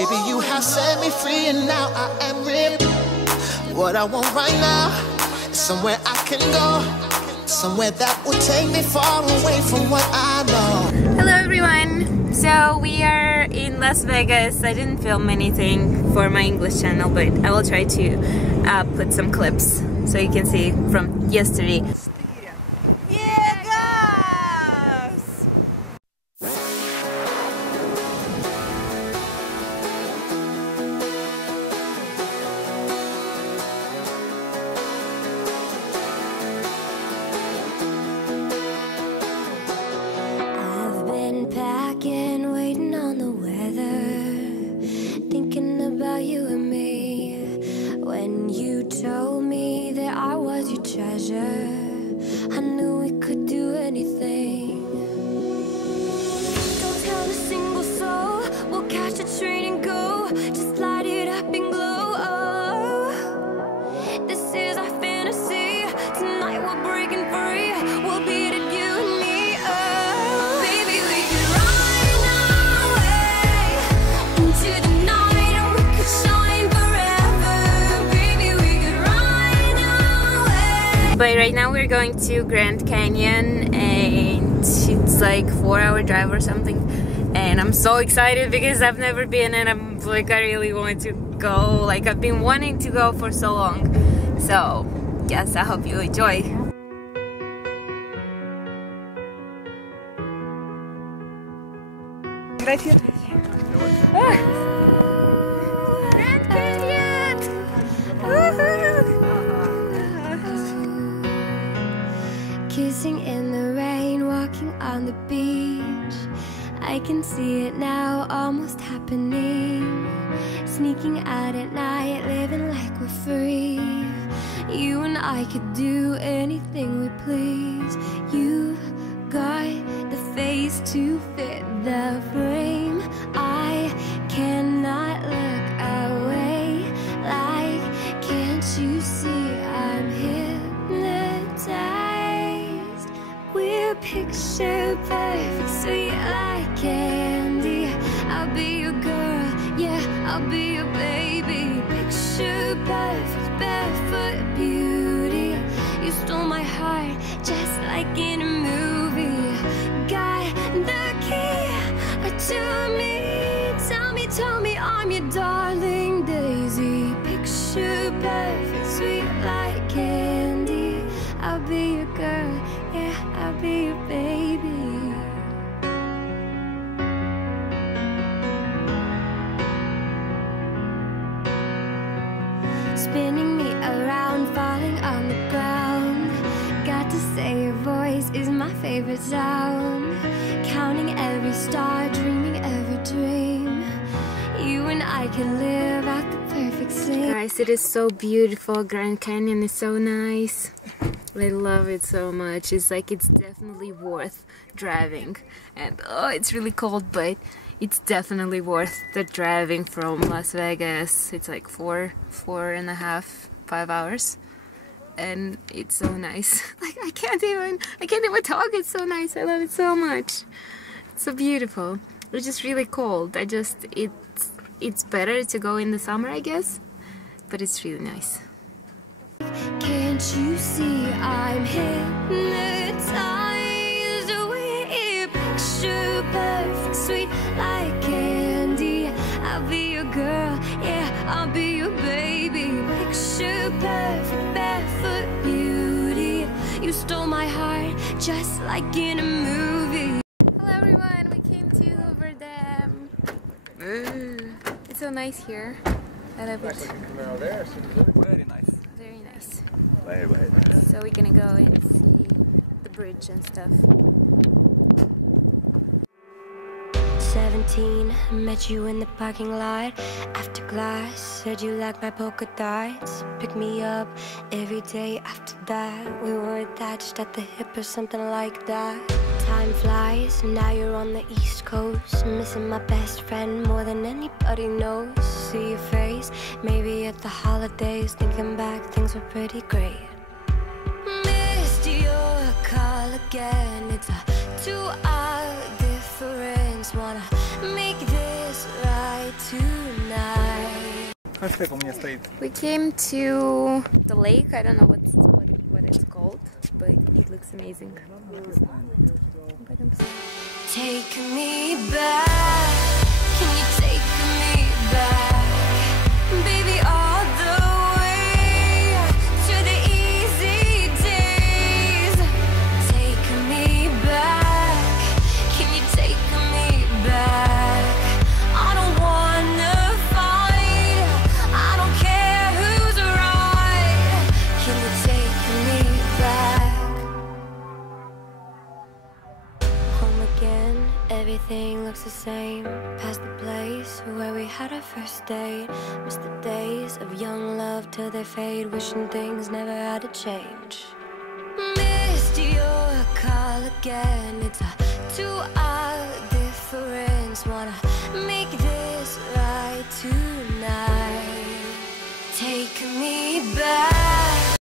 Baby, you have set me free and now I am ripped. What I want right now is somewhere I can go, somewhere that will take me far away from what I know. Hello everyone! So we are in Las Vegas. I didn't film anything for my English channel, but I will try to put some clips so you can see from yesterday. Packing, waiting on the weather, thinking about you and me. When you told me that I was your treasure, I knew we could do anything. Don't tell a single soul, we'll catch a train and go. Just light it up and glow. Oh, this is our fantasy. Tonight we're breaking free. We'll beat it, you and me. But right now we're going to Grand Canyon and it's like 4-hour drive or something, and I'm so excited because I've never been and I'm like, I really want to go. Like, I've been wanting to go for so long. So yes, I hope you enjoy. Grand Canyon! Woohoo! Kissing in the rain, walking on the beach. I can see it now, almost happening. Sneaking out at night, living like we're free. You and I could do anything we please. You've got the face to fit the frame. I cannot look away. Like, can't you see I'm hypnotized? We're picture perfect, sweet like candy. I'll be your girl, yeah, I'll be your baby. Picture perfect, barefoot beauty. You stole my heart just like in a movie. Got the key to me. Tell me I'm your darling daisy. Picture perfect, sweet like candy. I'll be your girl, yeah, I'll be your baby. Spinning me around, falling on the ground. Got to say your voice is my favorite sound. Counting every star, dreaming every dream. You and I can live out the perfect scene. Guys, it is so beautiful. Grand Canyon is so nice. I love it so much. It's like, it's definitely worth driving. And oh, it's really cold, but it's definitely worth the driving from Las Vegas. It's like 4.5, 5 hours. And it's so nice. Like, I can't even talk. It's so nice. I love it so much. It's so beautiful. It's just really cold. It's better to go in the summer, I guess, but it's really nice. Can't you see I'm hypnotized? We're picture perfect, sweet like candy. I'll be your girl, yeah, I'll be your baby. Picture perfect, barefoot beauty. You stole my heart just like in a movie. Hello everyone, we came to Hoover Dam. It's so nice here. I love it. Very nice. Very nice. Very nice. So we're gonna go and see the bridge and stuff. 17, met you in the parking lot. After class, said you liked my polka dots. Pick me up every day after that. We were attached at the hip or something like that. Time flies, now you're on the East Coast. Missing my best friend more than anybody knows. See your face, maybe at the holidays. Thinking back, things were pretty great. Missed your call again. It's a 2-hour difference. Wanna make this right tonight. We came to the lake. I don't know what it's called, but it looks amazing. Take me back. Can you take me back, baby, all the way to the easy days? Take me back. Can you take me back? I don't wanna fight. I don't care who's right. Can you take me back? Home again, everything looks the same. Past the place where we had our first date. Miss the days of young love till they fade. Wishing things never had to change. Missed your call again. It's a 2-hour difference. Wanna make this right tonight. Take me back.